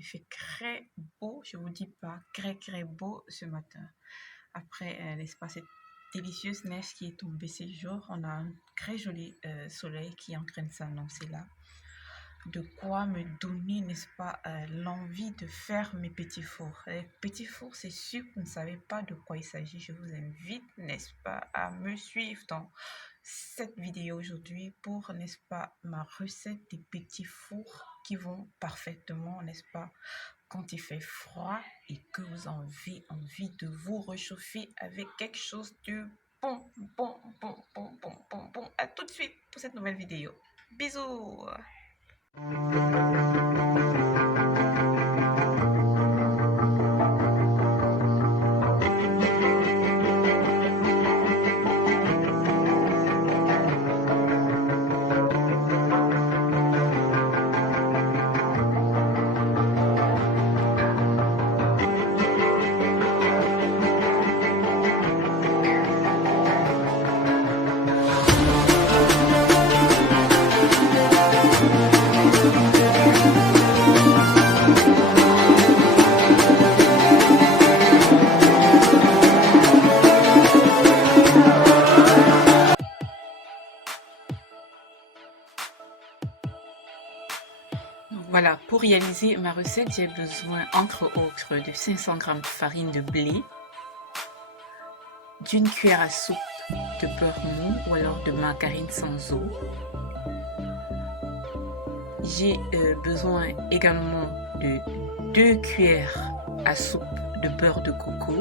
Il fait très beau, je vous dis pas, très beau ce matin. Après, n'est-ce pas, cette délicieuse neige qui est tombée ces jours, on a un très joli soleil qui est en train de s'annoncer là. De quoi me donner, n'est-ce pas, l'envie de faire mes petits fours. Les petits fours, c'est sûr que vous ne savez pas de quoi il s'agit. Je vous invite, n'est-ce pas, à me suivre dans cette vidéo aujourd'hui pour, n'est-ce pas, ma recette des petits fours qui vont parfaitement, n'est-ce pas, quand il fait froid et que vous avez envie de vous réchauffer avec quelque chose de bon. À tout de suite pour cette nouvelle vidéo. Bisous! Voilà, pour réaliser ma recette, j'ai besoin entre autres de 500 g de farine de blé, d'une cuillère à soupe de beurre mou ou alors de margarine sans eau. J'ai besoin également de 2 cuillères à soupe de beurre de coco,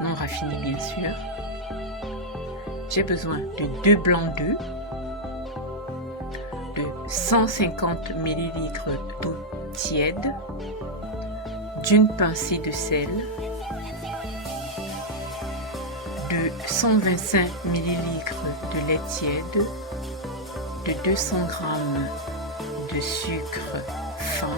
non raffiné bien sûr. J'ai besoin de 2 blancs d'œufs, de 150 ml d'eau tiède, d'une pincée de sel, de 125 ml de lait tiède, de 200 g de sucre fin.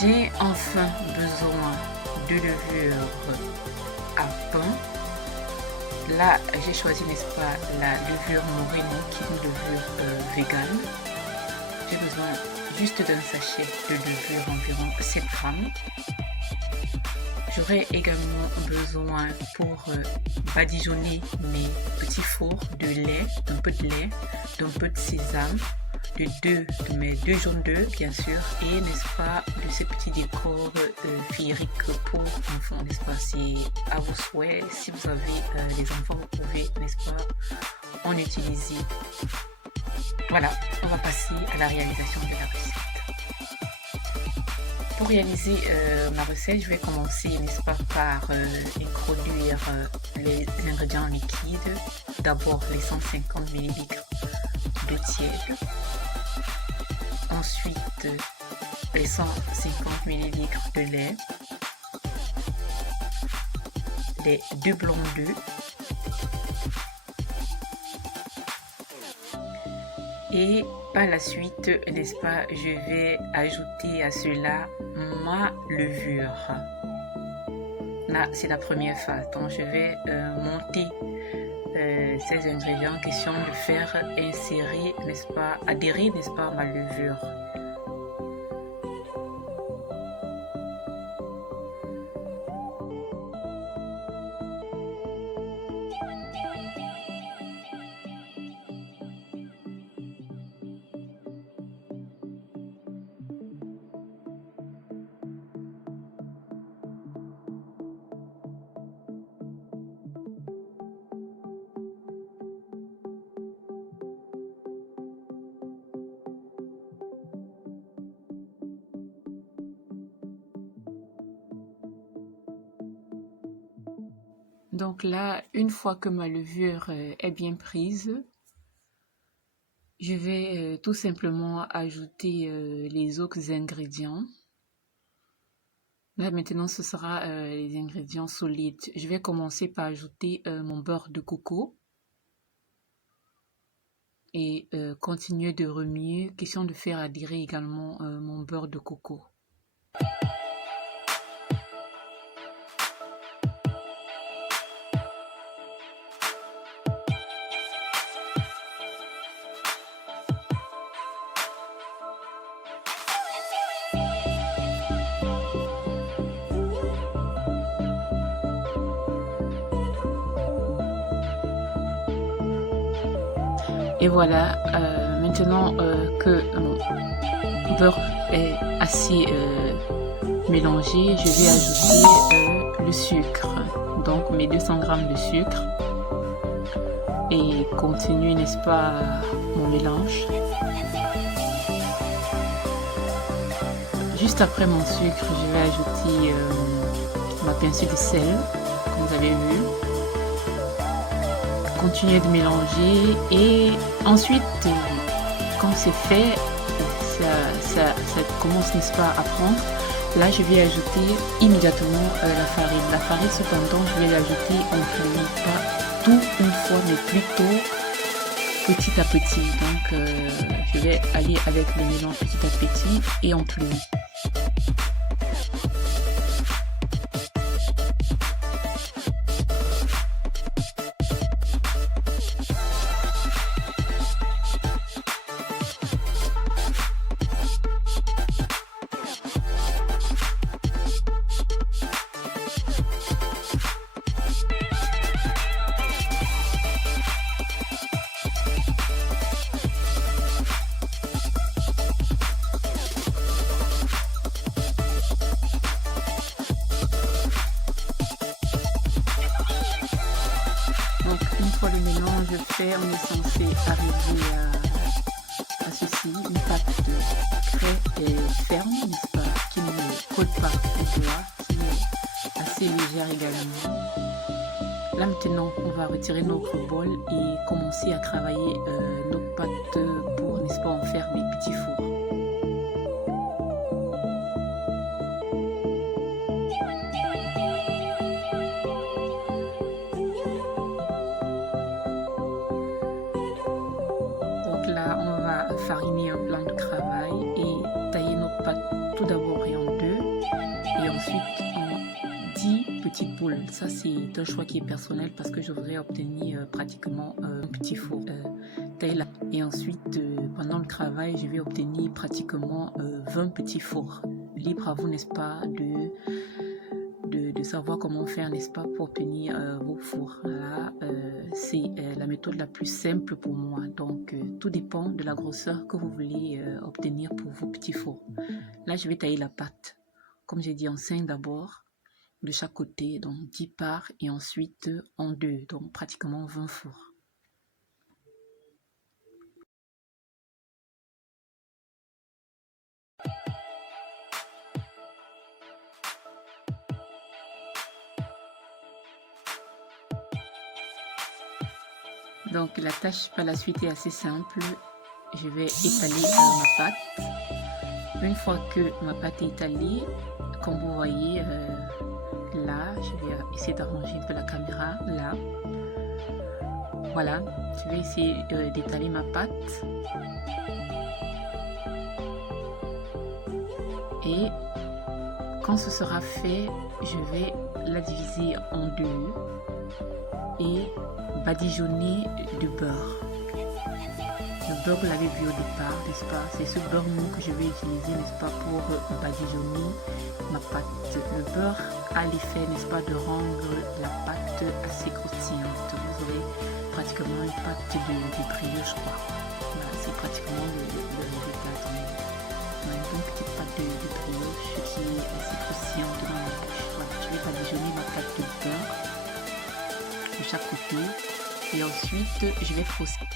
J'ai enfin besoin de levure à pain. Là, j'ai choisi, n'est-ce pas, la levure Moreno qui est une levure végane. J'ai besoin juste d'un sachet de levure, environ 7 grammes. J'aurai également besoin pour badigeonner mes petits fours de lait, un peu de lait, d'un peu de sésame, de mes 2 jaunes d'œufs bien sûr, et n'est-ce pas, de ces petits décors féeriques pour enfants, n'est-ce pas, c'est à vos souhaits. Si vous avez des enfants, vous pouvez, n'est-ce pas, en utiliser. Voilà, on va passer à la réalisation de la recette. Pour réaliser ma recette, je vais commencer, n'est-ce pas, par introduire les ingrédients liquides. D'abord les 150 ml d'eau tiède, ensuite les 150 ml de lait, les 2 blancs d'œufs et par la suite, n'est-ce pas, je vais ajouter à cela ma levure. Là, c'est la première phase. Donc, je vais monter ces ingrédients, question de faire insérer, n'est-ce pas, adhérer, n'est-ce pas, ma levure. Donc là, une fois que ma levure est bien prise, je vais tout simplement ajouter les autres ingrédients. Là, maintenant, ce sera les ingrédients solides. Je vais commencer par ajouter mon beurre de coco et continuer de remuer. Question de faire adhérer également mon beurre de coco. Et voilà, maintenant que mon beurre est assez mélangé, je vais ajouter le sucre. Donc mes 200 g de sucre. Et continue, n'est-ce pas, mon mélange. Juste après mon sucre, je vais ajouter ma pincée de sel, comme vous avez vu. Continuer de mélanger et ensuite, quand c'est fait, ça commence, n'est-ce pas, à prendre. Là, je vais ajouter immédiatement la farine. La farine, cependant, je vais l'ajouter en flou, pas tout une fois, mais plutôt petit à petit. Donc, je vais aller avec le mélange petit à petit et en flou. Une fois le mélange fait, on est censé arriver à ceci, une pâte très ferme, n'est-ce pas, qui ne colle pas au doigt, qui est assez légère également. Là maintenant, on va retirer notre bol et commencer à travailler nos pâtes pour, n'est-ce pas, en faire des petits fours. Là, on va fariner un plan de travail et tailler nos pâtes tout d'abord et en deux et ensuite en 10 petites boules. Ça, c'est un choix qui est personnel parce que je voudrais obtenir pratiquement un petit four. Et ensuite, pendant le travail, je vais obtenir pratiquement 20 petits fours. Libre à vous, n'est-ce pas, de savoir comment faire, n'est-ce pas, pour obtenir vos fours. Là, c'est la méthode la plus simple pour moi. Donc, tout dépend de la grosseur que vous voulez obtenir pour vos petits fours. Là, je vais tailler la pâte, comme j'ai dit, en 5 d'abord, de chaque côté, donc 10 parts, et ensuite en 2, donc pratiquement 20 fours. Donc la tâche par la suite est assez simple. Je vais étaler ma pâte. Une fois que ma pâte est étalée, comme vous voyez, là, je vais essayer d'arranger un peu la caméra, là. Voilà, je vais essayer d'étaler ma pâte. Et quand ce sera fait, je vais la diviser en deux et badigeonner de beurre. Le beurre, vous l'avez vu au départ, n'est-ce pas? C'est ce beurre mou que je vais utiliser, n'est-ce pas, pour badigeonner ma pâte. Le beurre a l'effet, n'est-ce pas, de rendre la pâte assez croustillante. Vous aurez pratiquement une pâte de brioche, je crois. Voilà, c'est pratiquement le résultat. On a une petite pâte de brioche qui est assez croustillante dans la bouche. Voilà, je vais badigeonner ma pâte de beurre de chaque côté et ensuite je vais procéder.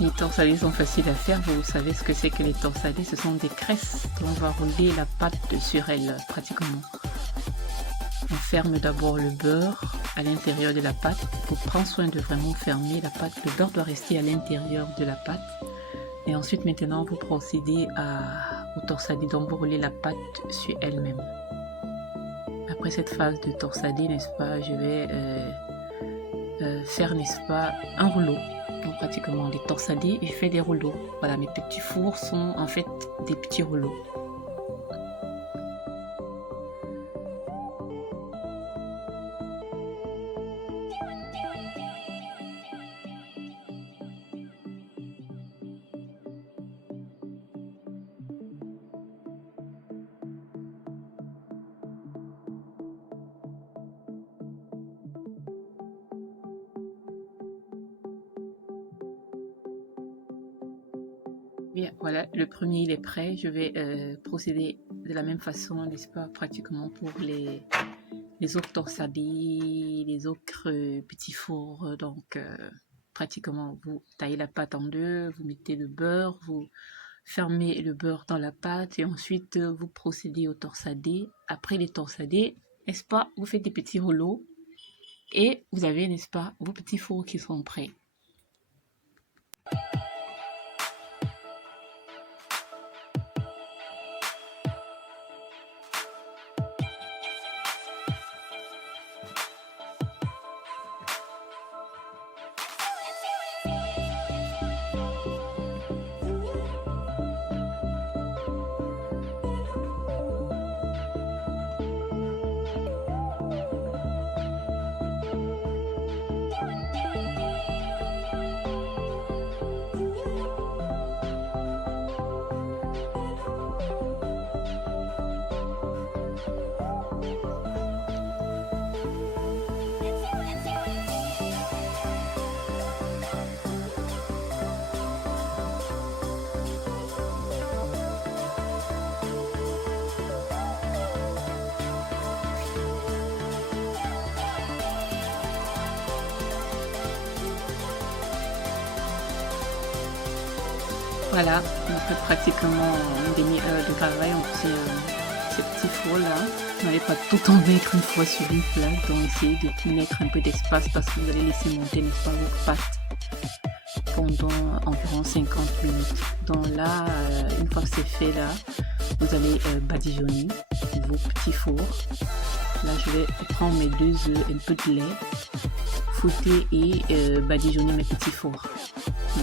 Les torsadés sont faciles à faire, vous savez ce que c'est que les torsadés, ce sont des cresses. On va rouler la pâte sur elles pratiquement. On ferme d'abord le beurre à l'intérieur de la pâte. Il faut prendre soin de vraiment fermer la pâte. Le beurre doit rester à l'intérieur de la pâte. Et ensuite maintenant vous procédez au torsadé, donc vous roulez la pâte sur elle-même. après cette phase de torsader, n'est-ce pas, je vais faire, n'est-ce pas, un rouleau. Donc pratiquement des torsadés et je fais des rouleaux. Voilà, mes petits fours sont en fait des petits rouleaux. Bien, voilà, le premier il est prêt. Je vais procéder de la même façon, n'est-ce pas, pratiquement pour les autres torsadés, les autres petits fours. Donc, pratiquement, vous taillez la pâte en deux, vous mettez le beurre, vous fermez le beurre dans la pâte et ensuite vous procédez au torsadé. Après les torsadés, n'est-ce pas, vous faites des petits rouleaux et vous avez, n'est-ce pas, vos petits fours qui sont prêts. Voilà, on fait pratiquement une demi-heure de travail en ces petits fours là. N'allez pas tout en mettre une fois sur une plaque, donc essayez de mettre un peu d'espace parce que vous allez laisser monter, n'est-ce pas, vos pâtes pendant environ 50 minutes. Donc là, une fois que c'est fait là, vous allez badigeonner vos petits fours. Là, je vais prendre mes 2 œufs, un peu de lait, fouetter et badigeonner mes petits fours.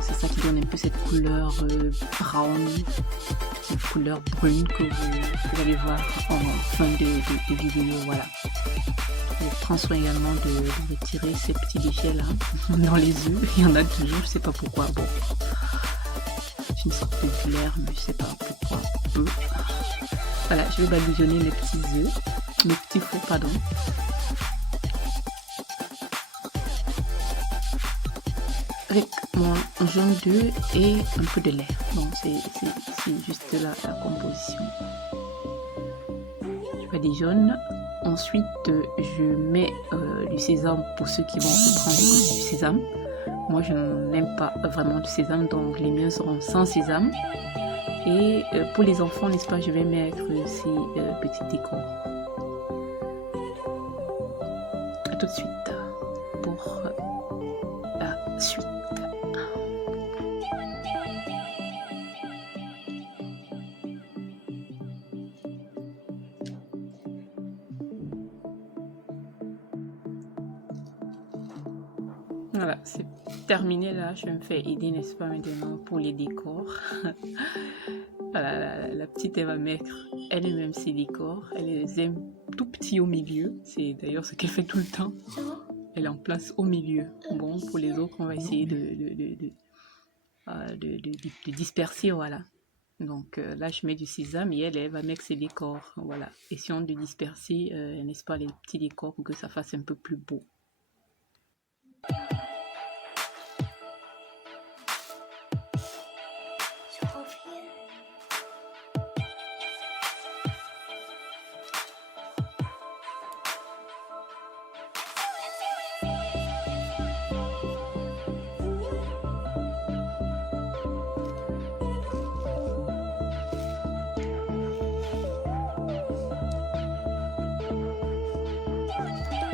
C'est ça qui donne un peu cette couleur brown, une couleur brune que vous allez voir en fin de vidéo. Voilà. Prends soin également de retirer ces petits déchets là dans les œufs. Il y en a toujours, je sais pas pourquoi. Bon, c'est une sorte populaire, mais je sais pas pourquoi. Voilà, je vais badigeonner mes petits œufs, mes petits fours, pardon. Avec mon jaune d'œuf et un peu de lait. Donc c'est juste la composition. Je badigeonne. Ensuite, je mets du sésame pour ceux qui vont prendre du sésame. Moi, je n'aime pas vraiment du sésame, donc les miens seront sans sésame. Et pour les enfants, n'est-ce pas, je vais mettre ces petits décors. A tout de suite pour la suite. Voilà, c'est terminé là. Je vais me faire aider, n'est-ce pas, maintenant pour les décors. Voilà, la petite, elle va mettre elle-même ses décors. Elle les aime tout petits au milieu. C'est d'ailleurs ce qu'elle fait tout le temps. Elle est en place au milieu. Bon, pour les autres, on va essayer de disperser, voilà. Donc là, je mets du sésame et elle va mettre ses décors. Voilà, essayons de disperser, n'est-ce pas, les petits décors pour que ça fasse un peu plus beau.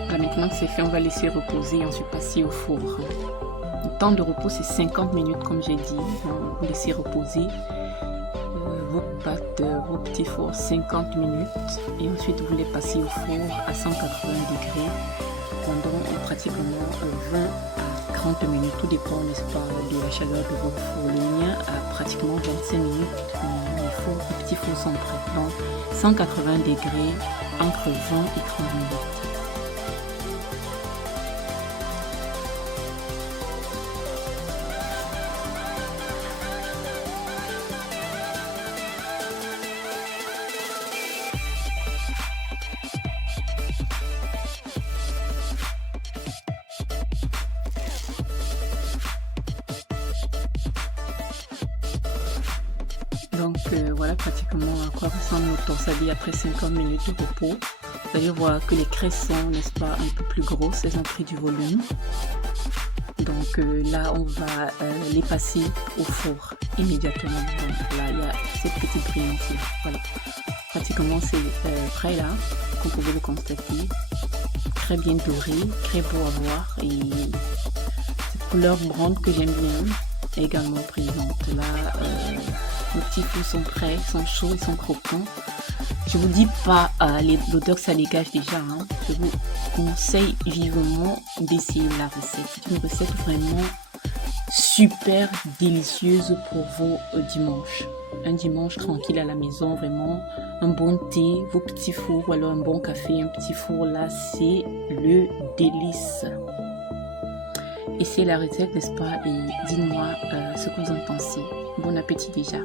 Voilà, maintenant que c'est fait, on va laisser reposer et ensuite passer au four. Le temps de repos, c'est 50 minutes, comme j'ai dit. Vous laissez reposer vos pâtes, vos petits petit four 50 minutes et ensuite vous les passez au four à 180 degrés pendant pratiquement 20 à 30 minutes. Tout dépend, n'est-ce pas, de la chaleur de votre four. Le mien a pratiquement 25 minutes, mais les petits fours sont prêts. Donc 180 degrés entre 20 et 30 minutes. Donc voilà pratiquement à quoi ressemble notre torsadille après 50 minutes de repos. Vous allez voir que les craies sont, n'est-ce pas, un peu plus grosses, elles ont pris du volume. Donc là, on va les passer au four immédiatement. Donc là, il y a cette petite brillance là. Voilà. Pratiquement, c'est prêt là, comme vous pouvez le constater. Très bien doré, très beau à voir. Et cette couleur blonde que j'aime bien est également présente. Là, nos petits fours sont prêts, ils sont chauds, ils sont croquants. Je vous dis pas l'odeur que ça dégage déjà. Hein. Je vous conseille vivement d'essayer la recette. C'est une recette vraiment super délicieuse pour vos dimanches. Un dimanche tranquille à la maison, vraiment un bon thé, vos petits fours ou alors un bon café, un petit four là, c'est le délice. Essayez la recette, n'est-ce pas, et dites-moi ce que vous en pensez. Bon appétit déjà.